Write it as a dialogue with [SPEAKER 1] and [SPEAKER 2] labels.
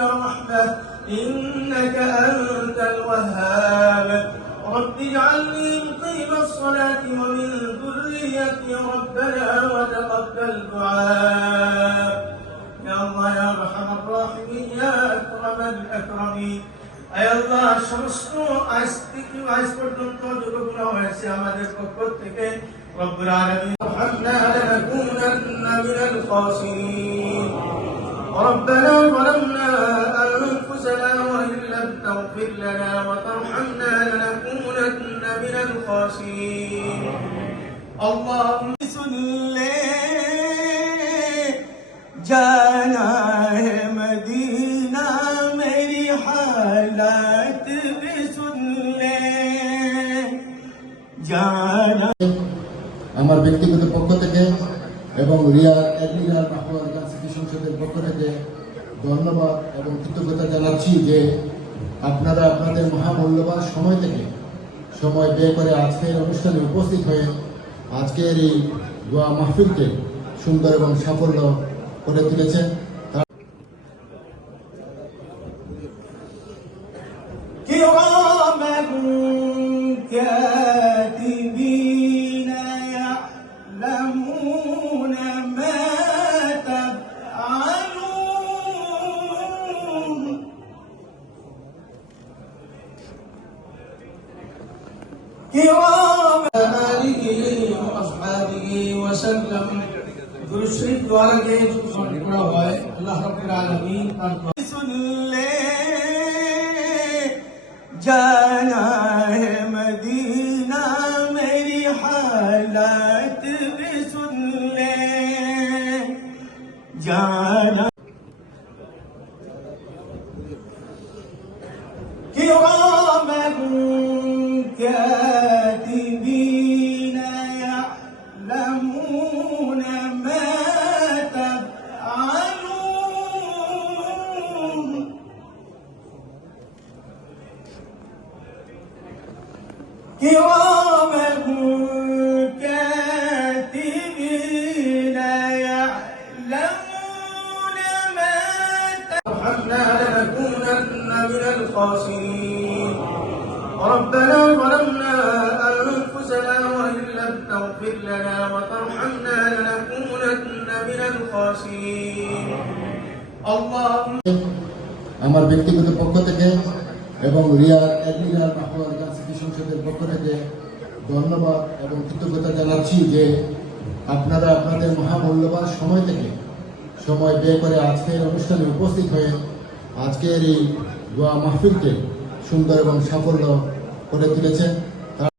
[SPEAKER 1] رحمة إنك أنت الوهاب رب اجعلني مقيم الصلاة ومن ذريتي ربنا وتقبل دعاء يا الله يا أرحم الراحمين يا أكرم الأكرمين আয় আল্লাহ সমস্ত আজ থেকে আজ পর্যন্ত যতগুলো হয়েছে আমাদের পক্ষ থেকে রব্বুল আলামিন رحمنا لنكونن من الخاسرين ربنا ظلمنا أنفسنا وإن لم تغفر لنا وترحمنا لنكونن من الخاسرين اللهم صل جانا ہے مدینہ میری حالات بھی سن لے جانا
[SPEAKER 2] আমার ব্যক্তিগত পক্ষ থেকে এবং রিয়ার অ্যাডমিরাল মাহবুব কান্সিটি সংসদের পক্ষ থেকে ধন্যবাদ এবং কৃতজ্ঞতা জানাচ্ছি যে আপনারা আপনাদের মহামূল্যবান সময় থেকে সময় ব্যয় করে আজকের অনুষ্ঠানে উপস্থিত হয়ে আজকের এই গোয়া মাহফিলকে সুন্দর এবং সাফল্য করে তুলেছেন
[SPEAKER 1] Yeah. كرام آله وأصحابه وسلم. دوسري دوارا جاي جوزون لكرا هواي الله رب العالمين أرضا سن لے جانا ہے مدینہ میری حالات بھی سن لے جانا. كرام كرام كراما كاتبين يعلمون ما تفعلنا لنكونن من الخاسرين ربنا ظلمنا أنفسنا وإن لم تغفر لنا وترحمنا لنكونن من الخاسرين اللهم
[SPEAKER 2] আমার ব্যক্তিগত পক্ষ থেকে এবং রিয়ার অ্যাডমিরাল মাহবুব আলী সংসদের পক্ষ থেকে ধন্যবাদ এবং কৃতজ্ঞতা জানাচ্ছি যে আপনারা আপনাদের মহামূল্যবান সময় থেকে সময় ব্যয় করে আজকের অনুষ্ঠানে উপস্থিত হয়ে আজকের এই দোয়া মাহফিলকে সুন্দর এবং সাফল্য করে তুলেছেন।